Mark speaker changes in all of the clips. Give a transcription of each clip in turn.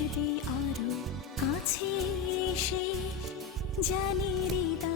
Speaker 1: আসবি আরও কাছে এসে জানি হৃদয়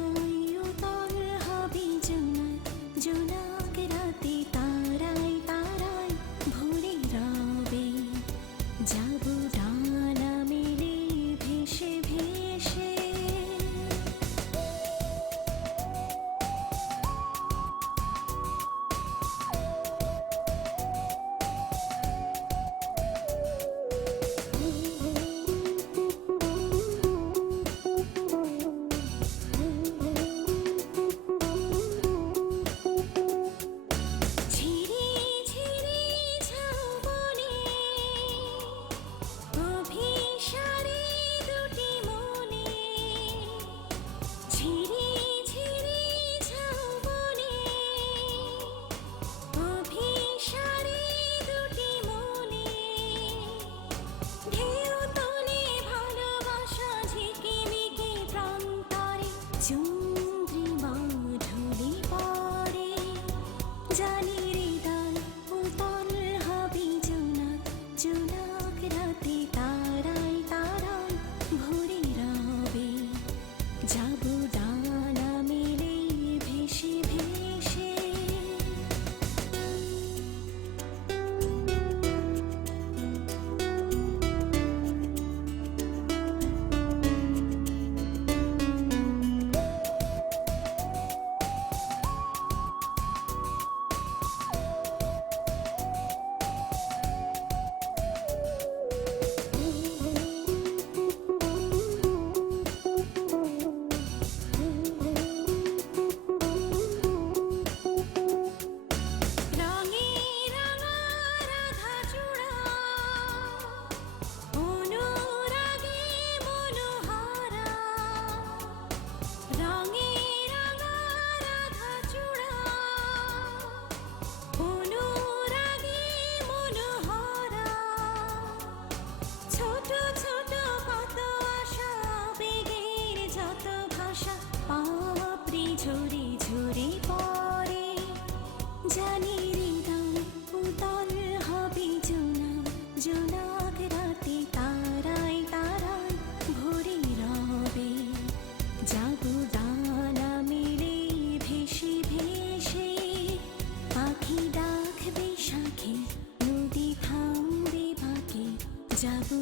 Speaker 1: জোনাক তারাই তারাই ভোরে রবে। জাগো দানা মেলে, ভেসে ভেসে। পাখি ডাকবে শাখে নদী থামবে বাঁকে। জাগো